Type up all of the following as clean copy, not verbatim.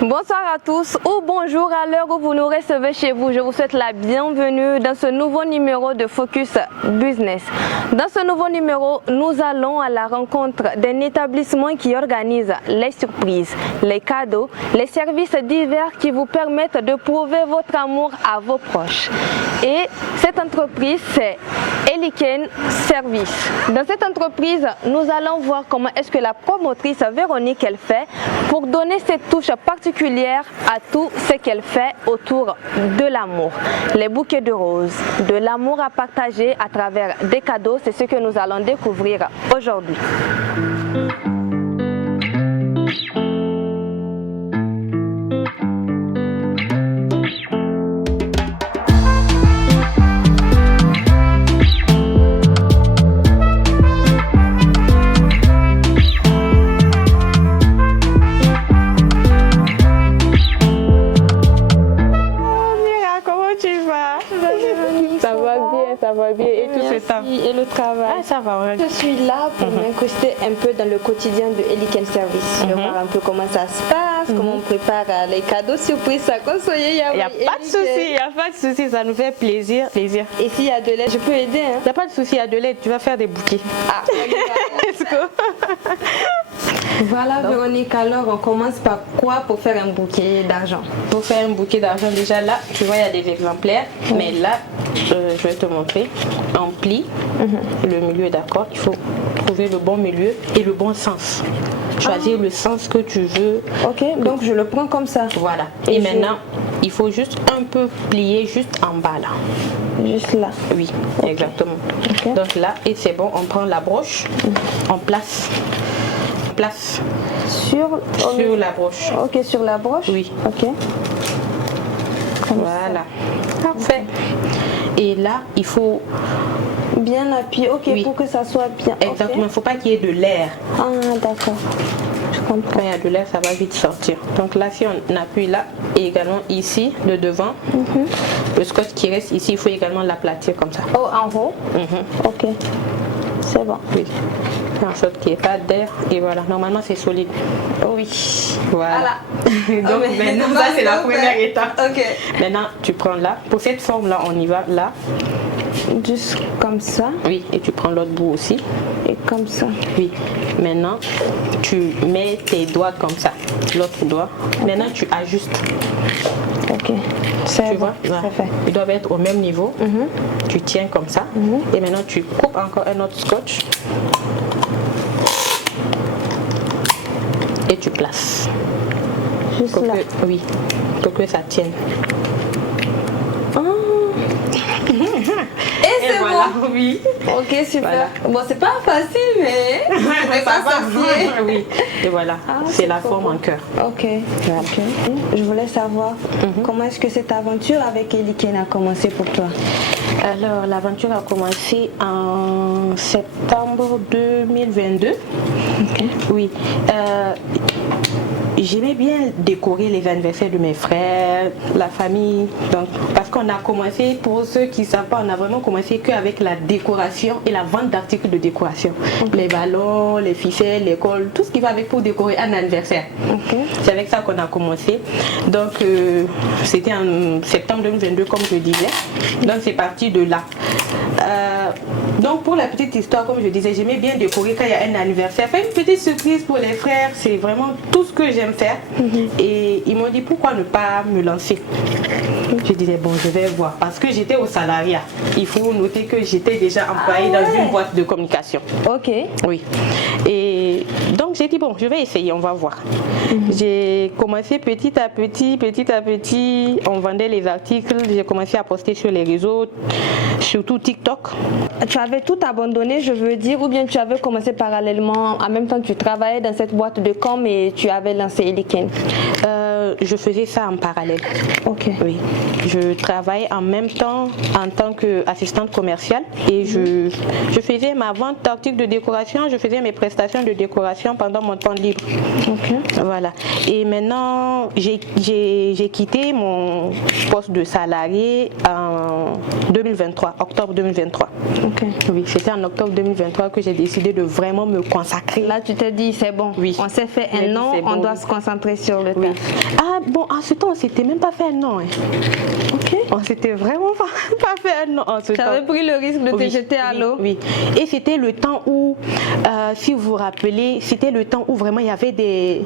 Bonsoir à tous ou bonjour à l'heure où vous nous recevez chez vous. Je vous souhaite la bienvenue dans ce nouveau numéro de Focus Business. Dans ce nouveau numéro, nous allons à la rencontre d'un établissement qui organise les surprises, les cadeaux, les services divers qui vous permettent de prouver votre amour à vos proches. Et cette entreprise, c'est Eliken Service. Dans cette entreprise, nous allons voir comment est-ce que la promotrice Véronique elle fait pour donner cette touche particulière à tout ce qu'elle fait autour de l'amour. Les bouquets de roses, de l'amour à partager à travers des cadeaux, c'est ce que nous allons découvrir aujourd'hui. Ça va bien. Et tout ce temps. Et le travail. Ah, ça va. Ouais. Je suis là pour m'incruster un peu dans le quotidien de Eliken Service. Je vais voir un peu comment ça se passe, comment on prépare les cadeaux surprises à consommer. Il n'y a pas de souci, il n'y a pas de souci, ça nous fait plaisir. Et s'il y a de l'aide, je peux aider. Il n'y a pas de souci, il y a de l'aide, tu vas faire des bouquets. Ah, let's go. Voilà Véronique, alors on commence par quoi pour faire un bouquet d'argent? Pour faire un bouquet d'argent, déjà là, tu vois, il y a des exemplaires, mais là, je vais te montrer. En pli, le milieu est d'accord, il faut trouver le bon milieu et le bon sens. Choisir le sens que tu veux. Ok, donc je le prends comme ça. Voilà. Et maintenant, il faut juste un peu plier juste en bas là. Juste là. Oui, exactement. Okay. Donc là, et c'est bon, on prend la broche, on place sur la broche. Ok, sur la broche. Oui. Ok. Voilà. Parfait. Et là, il faut bien appuyer, ok, oui, pour que ça soit bien. Exactement, il ne faut pas qu'il y ait de l'air. Ah, d'accord. Je comprends. Quand il y a de l'air, ça va vite sortir. Donc là, si on appuie là, et également ici, le devant, le scotch qui reste ici, il faut également l'aplatir comme ça. Oh, en haut. Ok. C'est bon. Oui. En sorte qu'il n'y ait pas d'air. Et voilà, normalement c'est solide. Oui. Voilà. Donc maintenant, ça c'est la première étape. Ok. Maintenant, tu prends là. Pour cette forme-là, on y va là. Juste comme ça. Oui, et tu prends l'autre bout aussi. Et comme ça. Oui. Maintenant, tu mets tes doigts comme ça. L'autre doigt. Maintenant, tu ajustes. Ok. Tu vois, voilà. C'est fait. Ils doivent être au même niveau. Tu tiens comme ça. Et maintenant, tu coupes encore un autre scotch. Et tu places. Juste là. Oui, pour que ça tienne. Et c'est voilà, bon. Oui. Ok, super. Voilà. Bon, c'est pas facile, mais ça va. Oui. Et voilà, c'est la forme en cœur. Ok. Je voulais savoir comment est-ce que cette aventure avec Eliken a commencé pour toi? Alors, l'aventure a commencé en septembre 2022. Oui. J'aimais bien décorer les anniversaires de mes frères, la famille. Donc, parce qu'on a commencé, pour ceux qui ne savent pas, on a vraiment commencé qu'avec la décoration et la vente d'articles de décoration. Les ballons, les ficelles, les cols, tout ce qui va avec pour décorer un anniversaire. C'est avec ça qu'on a commencé. Donc, c'était en septembre 2022, comme je disais. Donc, c'est parti de là. Donc, pour la petite histoire, comme je disais, j'aimais bien décorer quand il y a un anniversaire. Faire une petite surprise pour les frères, c'est vraiment tout ce que j'aime faire. Et ils m'ont dit pourquoi ne pas me lancer. Je disais bon, je vais voir. Parce que j'étais au salariat. Il faut noter que j'étais déjà employée dans une boîte de communication. Ok. Oui. Et donc j'ai dit bon, je vais essayer, on va voir. J'ai commencé petit à petit. On vendait les articles. J'ai commencé à poster sur les réseaux, surtout TikTok. Tu avais tout abandonné, je veux dire, ou bien tu avais commencé parallèlement, en même temps tu travaillais dans cette boîte de com et tu avais lancé Eliken? Je faisais ça en parallèle. Ok. Oui. Je travaillais en même temps en tant qu'assistante commerciale et je faisais ma vente d'articles de décoration, je faisais mes prestations de décoration pendant mon temps libre. Ok. Voilà. Et maintenant, j'ai quitté mon poste de salarié en 2023, octobre 2023. Ok. Oui, c'était en octobre 2023 que j'ai décidé de vraiment me consacrer. Là, tu t'es dit, c'est bon. Oui. On s'est fait un an, on doit se concentrer sur le tas. Ah bon, en ce temps, on s'était même pas fait un nom. Hein. Ok. On s'était vraiment pas fait un nom en ce temps. J'avais pris le risque de te jeter à l'eau. Oui. Et c'était le temps où, si vous vous rappelez, c'était le temps où vraiment il y avait des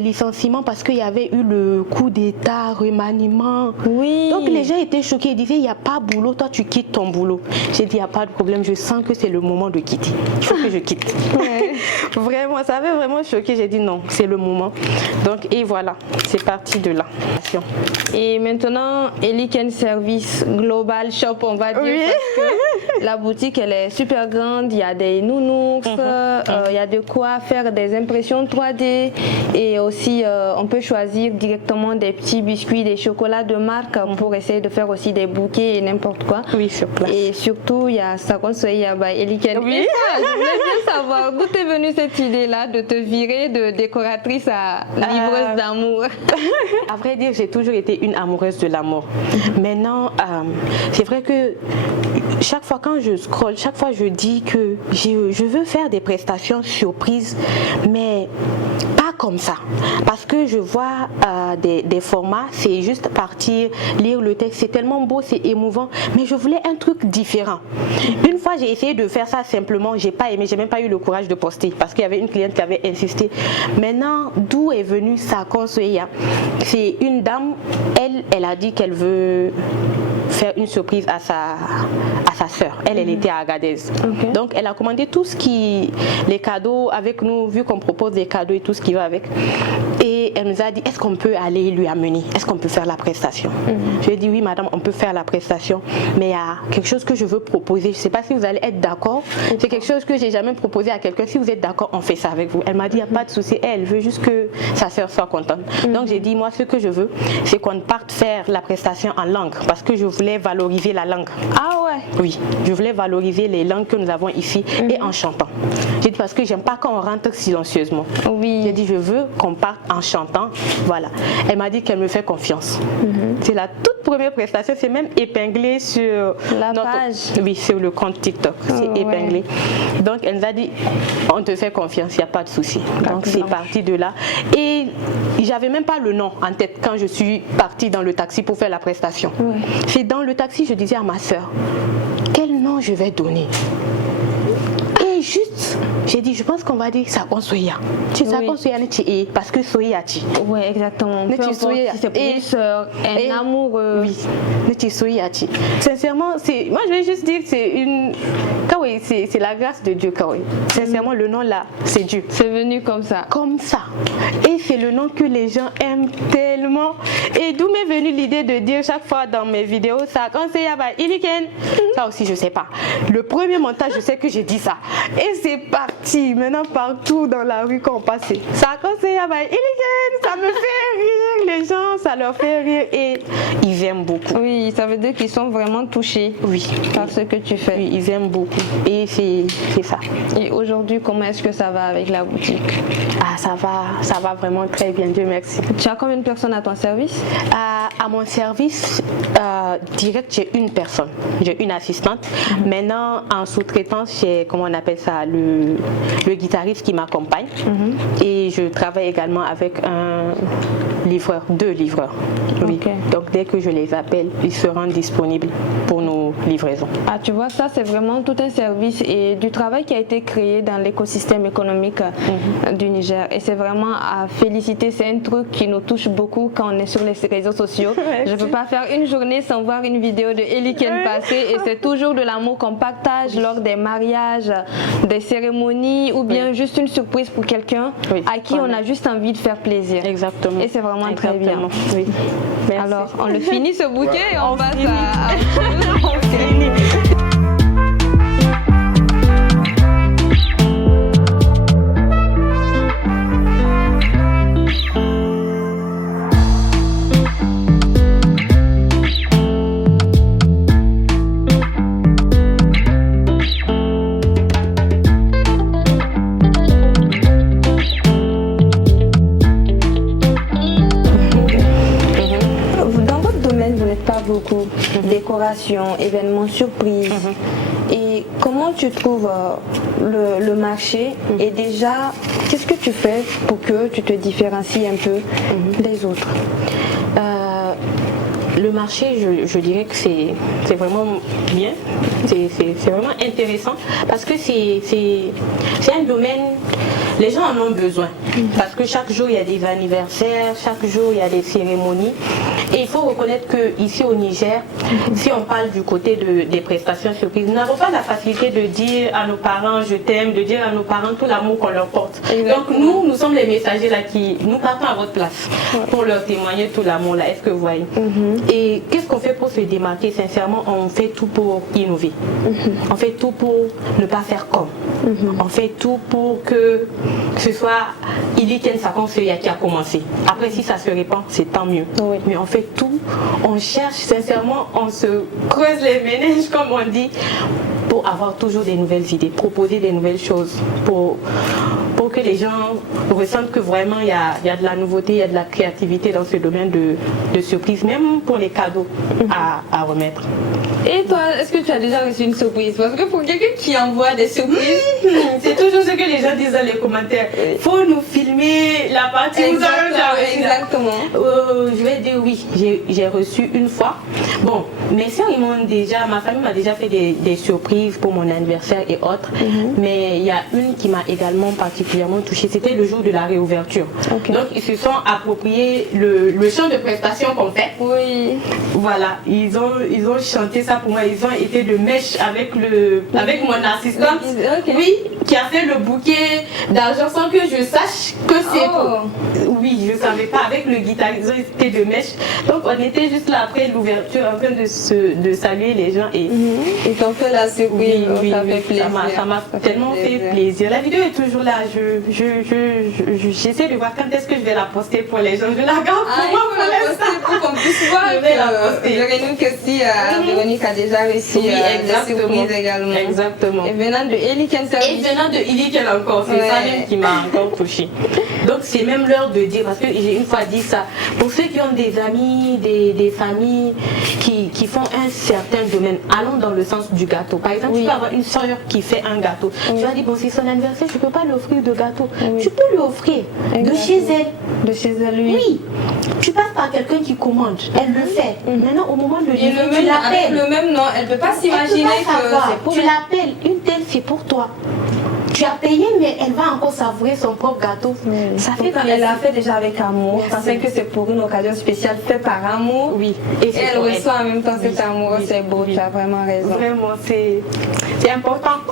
licenciements parce qu'il y avait eu le coup d'État, remaniement. Oui. Donc les gens étaient choqués, ils disaient il n'y a pas de boulot, toi tu quittes ton boulot. J'ai dit il n'y a pas de problème, je sens que c'est le moment de quitter. Il faut que je quitte. Ouais. Vraiment, ça avait vraiment choqué. J'ai dit non, c'est le moment. Donc et voilà, c'est parti de là. Et maintenant, Eliken Service Global Shop, on va dire, Oui. parce que la boutique, elle est super grande. Il y a des nounouks, il y a de quoi faire des impressions 3D. Et aussi, on peut choisir directement des petits biscuits, des chocolats de marque pour essayer de faire aussi des bouquets et n'importe quoi. Oui, sur place. Et surtout, il y a Sakon Soyaba Eliken. Oui. Et ça, je voulais bien savoir d'où est venue cette idée-là de te virer de décoratrice à livreuse d'amour. À vrai dire, j'ai toujours été une amoureuse de l'amour. Maintenant, c'est vrai que chaque fois quand je scrolle, chaque fois je dis que je veux faire des prestations surprises, mais pas comme ça. Parce que je vois des formats, c'est juste partir, lire le texte, c'est tellement beau, c'est émouvant, mais je voulais un truc différent. Une fois, j'ai essayé de faire ça simplement, j'ai pas aimé, j'ai même pas eu le courage de poster parce qu'il y avait une cliente qui avait insisté. Maintenant, d'où est venue Sakon Soya? C'est une dame, elle a dit qu'elle veut faire une surprise à sa sœur. Elle était à Agadez. Okay. Donc elle a commandé tout ce les cadeaux avec nous, vu qu'on propose des cadeaux et tout ce qui va avec. Et elle nous a dit, est-ce qu'on peut aller lui amener? Est-ce qu'on peut faire la prestation? Je lui ai dit, oui madame, on peut faire la prestation, mais il y a quelque chose que je veux proposer. Je ne sais pas si vous allez être d'accord. C'est quelque chose que j'ai jamais proposé à quelqu'un. Si vous êtes d'accord, on fait ça avec vous. Elle m'a dit, il n'y a pas de souci. Elle veut juste que sa sœur soit contente. Donc j'ai dit, moi ce que je veux, c'est qu'on parte faire la prestation en langue, parce que je voulais valoriser la langue. Ah ouais? Oui, je voulais valoriser les langues que nous avons ici et en chantant. J'ai dit parce que j'aime pas quand on rentre silencieusement. Oui. J'ai dit je veux qu'on parte en chantant. Voilà. Elle m'a dit qu'elle me fait confiance. C'est la toute première prestation, c'est même épinglé sur la page. Oui, sur le compte TikTok. C'est épinglé. Donc elle nous a dit on te fait confiance, il n'y a pas de souci. Donc c'est parti de là. Et j'avais même pas le nom en tête quand je suis partie dans le taxi pour faire la prestation. C'est dans le taxi, je disais à ma soeur, quel nom je vais donner? Et juste, j'ai dit, je pense qu'on va dire Sakon Soya. Tu sais, Sakon Soya, parce que Soya, tu. Oui, exactement. Peu importe si c'est plus un amoureux. Oui, tu Soya, tu. Sincèrement, moi je vais juste dire que c'est une. C'est la grâce de Dieu, Kawi. Sincèrement, le nom là, c'est Dieu. C'est venu comme ça. Comme ça. Et c'est le nom que les gens aiment tellement. Et d'où m'est venue l'idée de dire chaque fois dans mes vidéos, Sakon Soya, Eliken. Ça aussi, je sais pas. Le premier montage, je sais que j'ai dit ça. Et c'est parti. Maintenant, partout dans la rue quand on passe, Sakon Soya, Eliken. Ça me fait rire. Les gens, ça leur fait rire. Et ils aiment beaucoup. Oui, ça veut dire qu'ils sont vraiment touchés par ce que tu fais. Oui, ils aiment beaucoup. Et c'est ça. Et aujourd'hui, comment est-ce que ça va avec la boutique? Ah, ça va vraiment très bien, Dieu merci. Tu as combien de personnes à ton service? À mon service direct, j'ai une personne. J'ai une assistante. Maintenant, en sous-traitance, j'ai, comment on appelle ça, le guitariste qui m'accompagne. Et je travaille également avec un livreur, 2 livreurs. Oui. Okay. Donc, dès que je les appelle, ils seront disponibles pour nos livraisons. Ah, tu vois, ça, c'est vraiment tout un service et du travail qui a été créé dans l'écosystème économique du Niger. Et c'est vraiment à féliciter. C'est un truc qui nous touche beaucoup quand on est sur les réseaux sociaux. Je ne peux pas faire une journée sans voir une vidéo de Eliken passer. Et c'est toujours de l'amour qu'on partage lors des mariages, des cérémonies ou bien juste une surprise pour quelqu'un à qui on a juste envie de faire plaisir. Exactement. Et c'est vraiment très bien. Oui. Merci. Alors, on le finit ce bouquet et on passe à on finit. Beaucoup décoration, événements surprises. Et comment tu trouves le marché et déjà, qu'est-ce que tu fais pour que tu te différencies un peu des autres? Le marché, je dirais que c'est vraiment bien, c'est vraiment intéressant parce que c'est un domaine, les gens en ont besoin parce que chaque jour il y a des anniversaires, chaque jour il y a des cérémonies et il faut reconnaître qu'ici au Niger, si on parle du côté des prestations surprises, nous n'avons pas la facilité de dire à nos parents je t'aime, de dire à nos parents tout l'amour qu'on leur porte. Donc nous sommes les messagers là qui, nous partons à votre place pour leur témoigner tout l'amour là, est-ce que vous voyez? Et qu'est-ce qu'on fait pour se démarquer? Sincèrement, on fait tout pour innover. On fait tout pour ne pas faire comme. On fait tout pour que ce soit Ili Ken Sakon qui a commencé. Après, si ça se répand, c'est tant mieux. Oui. Mais on fait tout, on cherche, sincèrement, on se creuse les méninges, comme on dit, pour avoir toujours des nouvelles idées, proposer des nouvelles choses, pour que les gens ressentent que vraiment il y a de la nouveauté, il y a de la créativité dans ce domaine de surprise, même pour les cadeaux à remettre. Et toi, est-ce que tu as déjà reçu une surprise? Parce que pour quelqu'un qui envoie des surprises, c'est toujours ce que les gens disent dans les commentaires. Il faut nous filmer la partie où vous avez déjà reçu. Exactement. Je vais dire oui, j'ai reçu une fois. Bon, mes soeurs, ma famille m'a déjà fait des surprises pour mon anniversaire et autres. Mais il y a une qui m'a également particulièrement touchée. C'était le jour de la réouverture. Okay. Donc, ils se sont appropriés le chant de prestation qu'on fait. Oui. Voilà, ils ont chanté ça pour moi. Ils ont été de mèche avec mon assistante. Okay. Oui, qui a fait le bouquet d'argent sans que je sache que c'est... Oui, je ne savais pas. Avec le guitariste, ils ont été de mèche. Donc, on était juste là après l'ouverture en train de saluer les gens. Et ils t'ont fait la surprise. Oui, ça fait plaisir. Ça m'a tellement fait plaisir. La vidéo est toujours là. J'essaie de voir quand est-ce que je vais la poster pour les gens. Je la garde pour moi pour l'instant. Pour qu'on puisse voir. Je vais la poster. Véronique aussi, Véronique a déjà reçu des surprises également. Exactement. Et venant de Ili Ken Service. Et venant de Ili Ken encore, c'est ça même qui m'a encore touchée. Donc c'est même l'heure de dire, parce que j'ai une fois dit ça, pour ceux qui ont des amis, des familles qui font un certain domaine, allons dans le sens du gâteau. Par exemple, tu peux avoir une soeur qui fait un gâteau. Tu vas dire, bon, c'est son anniversaire, je ne peux pas lui offrir de gâteau. Tu peux lui offrir de chez elle. De chez elle, oui. Tu passes par quelqu'un qui commande, elle le fait. Maintenant, au moment de livrer, tu l'appelles. Avec le même nom, elle ne peut pas s'imaginer que c'est pour elle. Tu l'appelles, une telle, c'est pour toi. Tu as payé, mais elle va encore savourer son propre gâteau. Ça fait quand elle l'a fait déjà avec amour. Je pensais que c'est pour une occasion spéciale faite par amour. Oui. Et elle reçoit en même temps cet amour. C'est beau, tu as vraiment raison. Vraiment, c'est important.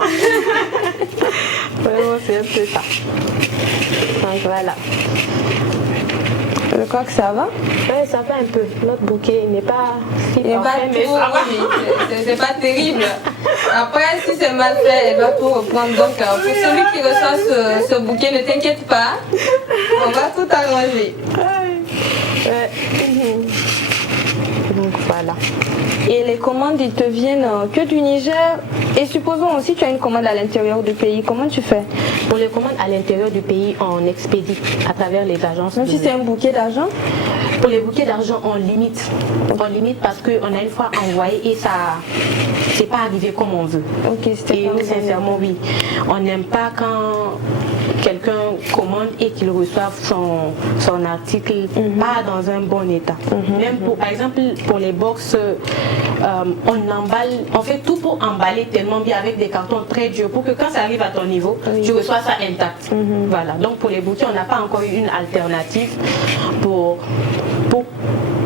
Vraiment, c'est un peu ça. Donc voilà. Je crois que ça va. Oui, ça va un peu. Notre bouquet n'est pas si parfait, mais ça va. C'est pas terrible. Après, si c'est mal fait, elle va tout reprendre. Donc, pour celui qui reçoit ce bouquet, ne t'inquiète pas. On va tout arranger. Donc, voilà. Et les commandes, ils te viennent que du Niger. Et supposons aussi tu as une commande à l'intérieur du pays. Comment tu fais? Pour les commandes à l'intérieur du pays, on expédie à travers les agences. Même si c'est un bouquet d'argent? Pour les bouquets d'argent, on limite. On limite parce qu'on a une fois envoyé et ça c'est pas arrivé comme on veut. Ok, et nous, sincèrement, oui. On n'aime pas quand quelqu'un commande et qu'il reçoive son article pas dans un bon état. Même par exemple, pour les box, on fait tout pour emballer tellement bien avec des cartons très durs pour que quand ça arrive à ton niveau, tu reçois ça intact. Voilà. Donc pour les bouquets, on n'a pas encore eu une alternative pour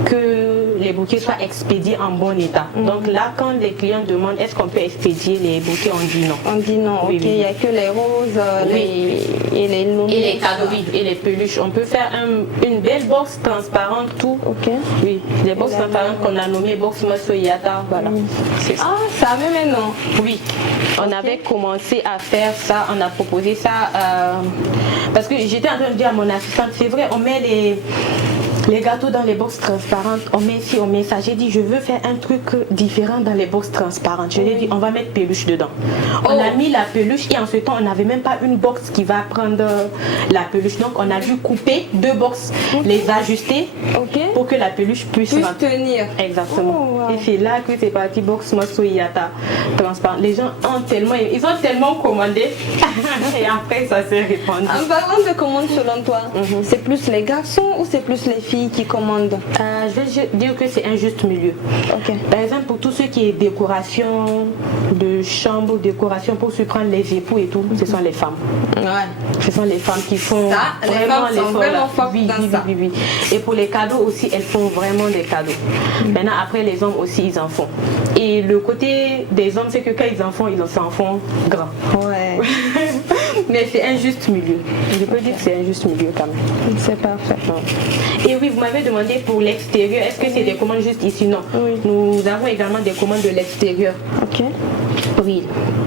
que les bouquets soient expédiés en bon état. Donc là, quand les clients demandent est-ce qu'on peut expédier les bouquets, on dit non. On dit non, ok. Il n'y a que les roses et les longs. Et les cadeaux, et les peluches. On peut faire une belle box transparente, tout. Ok. Oui, des box transparentes qu'on a nommées box Masoyata. Voilà. Ça. Ah, ça avait même nom. Oui. On avait commencé à faire ça, on a proposé ça parce que j'étais en train de dire à mon assistante, c'est vrai, on met Les gâteaux dans les box transparentes, on met ça. J'ai dit, je veux faire un truc différent dans les box transparentes. Je lui ai dit, on va mettre peluche dedans. On a mis la peluche et en ce temps, on n'avait même pas une box qui va prendre la peluche. Donc, on a dû couper 2 box, les ajuster pour que la peluche puisse tenir. Exactement. Oh, wow. Et c'est là que c'est parti, box Mosoyata transparent. Les gens ont tellement commandé et après, ça s'est répandu. En parlant de commandes, selon toi, c'est plus les garçons ou c'est plus les filles qui commandent? Je vais dire que c'est un juste milieu. Par exemple, pour tout ce qui est décoration de chambre, décoration pour surprendre les époux et tout, ce sont les femmes. Ce sont les femmes qui font ça, vraiment les femmes sont vraiment fortes dans ça. Oui. Et pour les cadeaux aussi, elles font vraiment des cadeaux. Maintenant, après, les hommes aussi, ils en font. Et le côté des hommes, c'est que quand ils en font grand. Ouais. Mais c'est un juste milieu. Je peux dire que c'est un juste milieu quand même. C'est parfait. Et oui, vous m'avez demandé pour l'extérieur, est-ce que c'est des commandes juste ici? Non. Nous avons également des commandes de l'extérieur. Oui.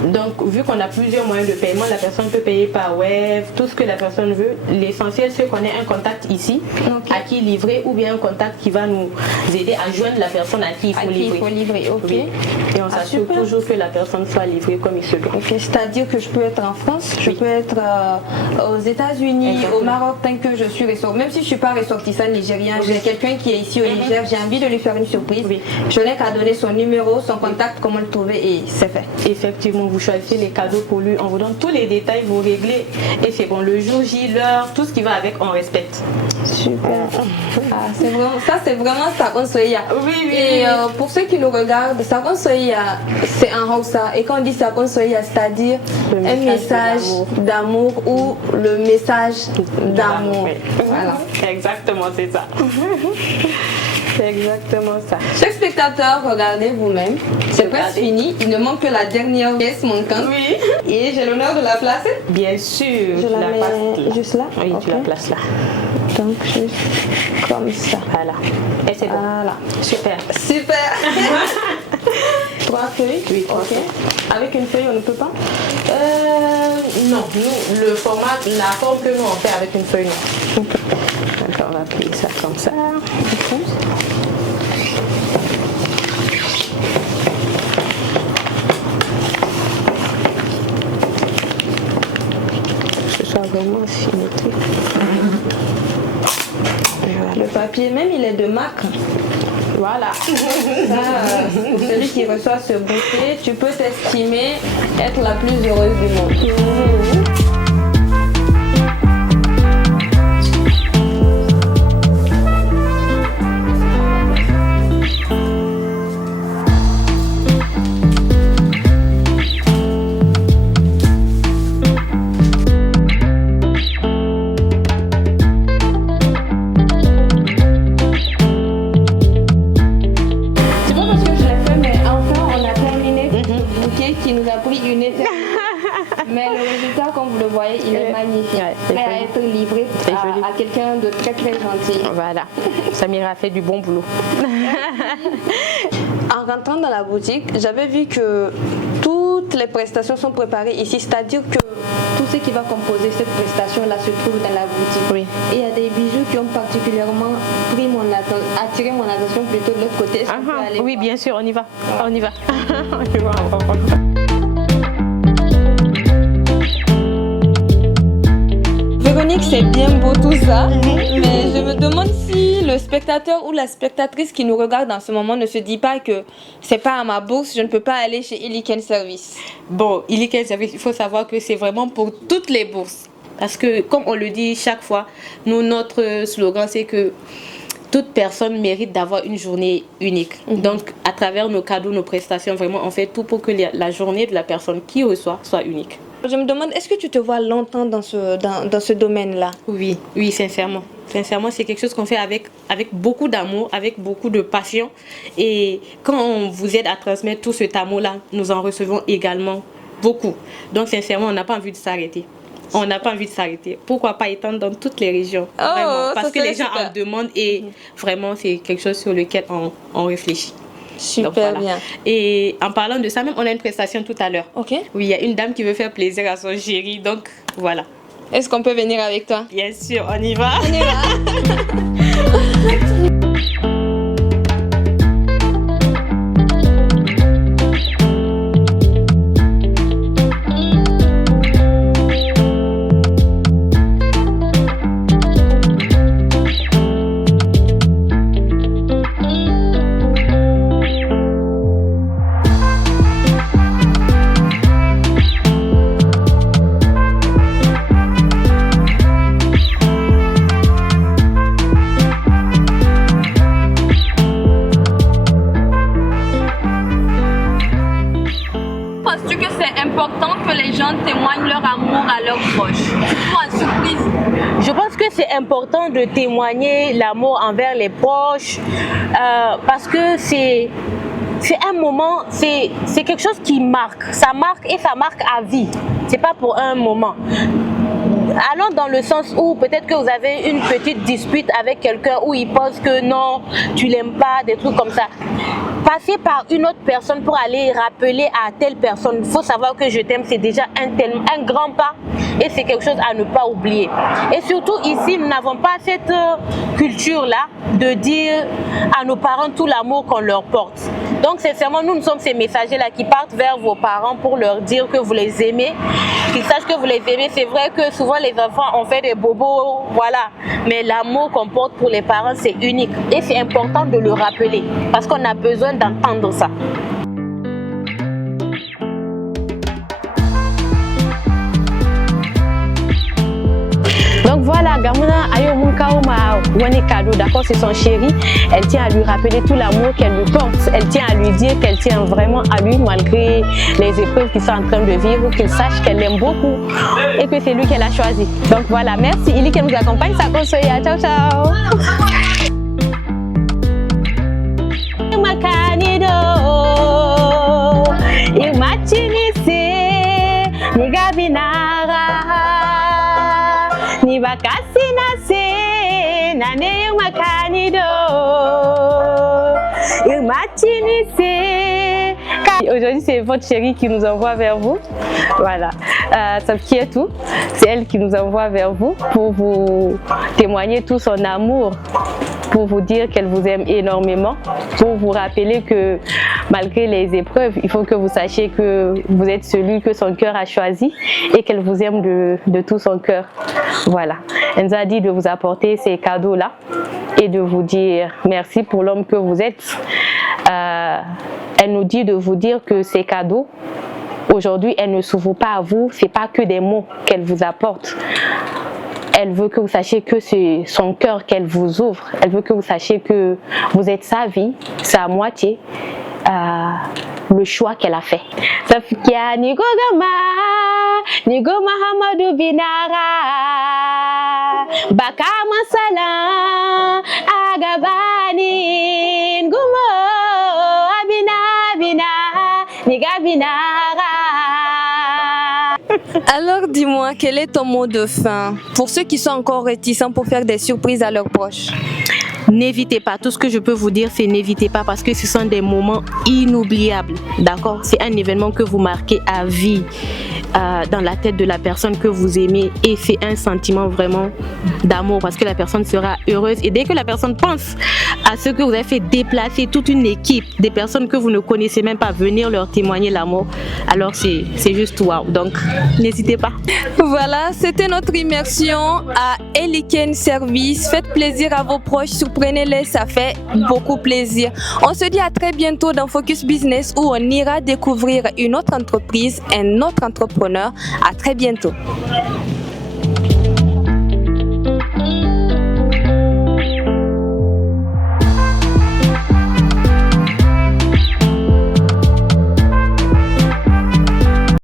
Donc, vu qu'on a plusieurs moyens de paiement, la personne peut payer par web, tout ce que la personne veut. L'essentiel, c'est qu'on ait un contact ici, à qui livrer, ou bien un contact qui va nous aider à joindre la personne à qui il faut livrer. Oui. Et on s'assure toujours que la personne soit livrée comme il se doit. C'est-à-dire que je peux être en France, je peux être aux États-Unis, au Maroc, tant que je suis ressortissant. Même si je ne suis pas ressortissant nigérien, j'ai quelqu'un qui est ici au Niger, j'ai envie de lui faire une surprise. Je n'ai qu'à donner son numéro, son contact, comment le trouver et c'est fait. Effectivement, vous choisissez les cadeaux pour lui, on vous donne tous les détails, vous réglez et c'est bon. Le jour J, l'heure, tout ce qui va avec, on respecte. Super. C'est vraiment Sakon Soya. Et pour ceux qui nous regardent, Sakon Soya, c'est en Hausa. Et quand on dit Sakon Soya, c'est-à-dire un message d'amour ou le message d'amour. Voilà. Exactement, c'est ça. C'est exactement ça. Chers spectateurs, regardez vous-même. C'est presque fini. Il ne manque que la dernière pièce manquante. Oui. Et j'ai l'honneur de la placer. Bien sûr. Je la mets juste là. Oui, tu la places là. Donc juste comme ça. Voilà. Et c'est bon. Voilà. Super. 3 feuilles. Oui, 3 feuilles. Avec une feuille, on ne peut pas? Non. Nous, la forme que nous on fait avec une feuille, non. Donc on va plier ça comme ça. Que ce soit vraiment symétrique. Voilà. Le papier même, il est de marque. Voilà. Pour celui qui reçoit ce bouquet, tu peux t'estimer être la plus heureuse du monde. Qui nous a pris une éternité. Mais le résultat, comme vous le voyez, il est magnifique. Prêt à être livré à quelqu'un de très très gentil. Voilà, Samira a fait du bon boulot. En rentrant dans la boutique, j'avais vu que toutes les prestations sont préparées ici, c'est-à-dire que tout ce qui va composer cette prestation-là se trouve dans la boutique. Et il y a des bijoux qui ont particulièrement attiré mon attention plutôt de l'autre côté. Oui, bien sûr, on y va. On y va. Véronique, c'est bien beau tout ça, mais je me demande si le spectateur ou la spectatrice qui nous regarde en ce moment ne se dit pas que c'est pas à ma bourse, je ne peux pas aller chez Iliken Service. Bon, Iliken Service, il faut savoir que c'est vraiment pour toutes les bourses. Parce que, comme on le dit chaque fois, notre slogan, c'est que toute personne mérite d'avoir une journée unique. Donc, à travers nos cadeaux, nos prestations, vraiment, on fait tout pour que la journée de la personne qui reçoit soit unique. Je me demande, est-ce que tu te vois longtemps dans ce domaine-là? Oui, sincèrement. Sincèrement, c'est quelque chose qu'on fait avec beaucoup d'amour, avec beaucoup de passion. Et quand on vous aide à transmettre tout cet amour-là, nous en recevons également beaucoup. Donc, sincèrement, on n'a pas envie de s'arrêter. On n'a pas envie de s'arrêter. Pourquoi pas étendre dans toutes les régions? Vraiment, parce que les gens en demandent et vraiment, c'est quelque chose sur lequel on réfléchit. Super. Donc, voilà. Bien. Et en parlant de ça, même on a une prestation tout à l'heure. Ok. Oui, il y a une dame qui veut faire plaisir à son chéri, donc voilà. Est-ce qu'on peut venir avec toi? Bien sûr, on y va. On y va. Penses-tu que c'est important que les gens témoignent leur amour à leurs proches, surtout en surprise? Je pense que c'est important de témoigner l'amour envers les proches parce que c'est un moment, c'est quelque chose qui marque. Ça marque et ça marque à vie. C'est pas pour un moment. Allons dans le sens où peut-être que vous avez une petite dispute avec quelqu'un où il pense que non, tu l'aimes pas, des trucs comme ça. Passer par une autre personne pour aller rappeler à telle personne, il faut savoir que je t'aime, c'est déjà un grand pas et c'est quelque chose à ne pas oublier. Et surtout ici, nous n'avons pas cette culture-là de dire à nos parents tout l'amour qu'on leur porte. Donc sincèrement, nous sommes ces messagers-là qui partent vers vos parents pour leur dire que vous les aimez, qu'ils sachent que vous les aimez. C'est vrai que souvent les enfants ont fait des bobos, voilà. Mais l'amour qu'on porte pour les parents, c'est unique. Et c'est important de le rappeler parce qu'on a besoin d'entendre ça. Donc voilà, Gamuna Ayo Munkaoma Wane cadeau, d'accord, c'est son chéri. Elle tient à lui rappeler tout l'amour qu'elle lui porte. Elle tient à lui dire qu'elle tient vraiment à lui malgré les épreuves qu'ils sont en train de vivre, qu'il sache qu'elle l'aime beaucoup et que c'est lui qu'elle a choisi. Donc voilà, merci Ili qui nous accompagne, ça conseille. Ciao ciao. Aujourd'hui, c'est votre chérie qui nous envoie vers vous. Voilà, ça qui est tout. C'est elle qui nous envoie vers vous pour vous témoigner tout son amour, pour vous dire qu'elle vous aime énormément, pour vous rappeler que malgré les épreuves, il faut que vous sachiez que vous êtes celui que son cœur a choisi et qu'elle vous aime de tout son cœur. Voilà, elle nous a dit de vous apporter ces cadeaux-là et de vous dire merci pour l'homme que vous êtes. Elle nous dit de vous dire que ces cadeaux, aujourd'hui, elle ne s'ouvre pas à vous, c'est pas que des mots qu'elle vous apporte. Elle veut que vous sachiez que c'est son cœur qu'elle vous ouvre. Elle veut que vous sachiez que vous êtes sa vie, sa moitié, le choix qu'elle a fait. Safikia Nigo Gama, Nigo Mahamadou Binara, Baka Masala, Agabani, Ngumo, Abina, Bina, Niga Binara. Alors dis-moi, quel est ton mot de fin pour ceux qui sont encore réticents pour faire des surprises à leurs proches? N'hésitez pas, tout ce que je peux vous dire c'est n'hésitez pas parce que ce sont des moments inoubliables, d'accord? C'est un événement que vous marquez à vie dans la tête de la personne que vous aimez et c'est un sentiment vraiment d'amour parce que la personne sera heureuse et dès que la personne pense à ce que vous avez fait déplacer toute une équipe, des personnes que vous ne connaissez même pas, venir leur témoigner l'amour, alors c'est juste waouh, donc n'hésitez pas. Voilà, c'était notre immersion à Eliken Service. Faites plaisir à vos proches, surprenez-les, ça fait beaucoup plaisir. On se dit à très bientôt dans Focus Business où on ira découvrir une autre entreprise, un autre entrepreneur. À très bientôt.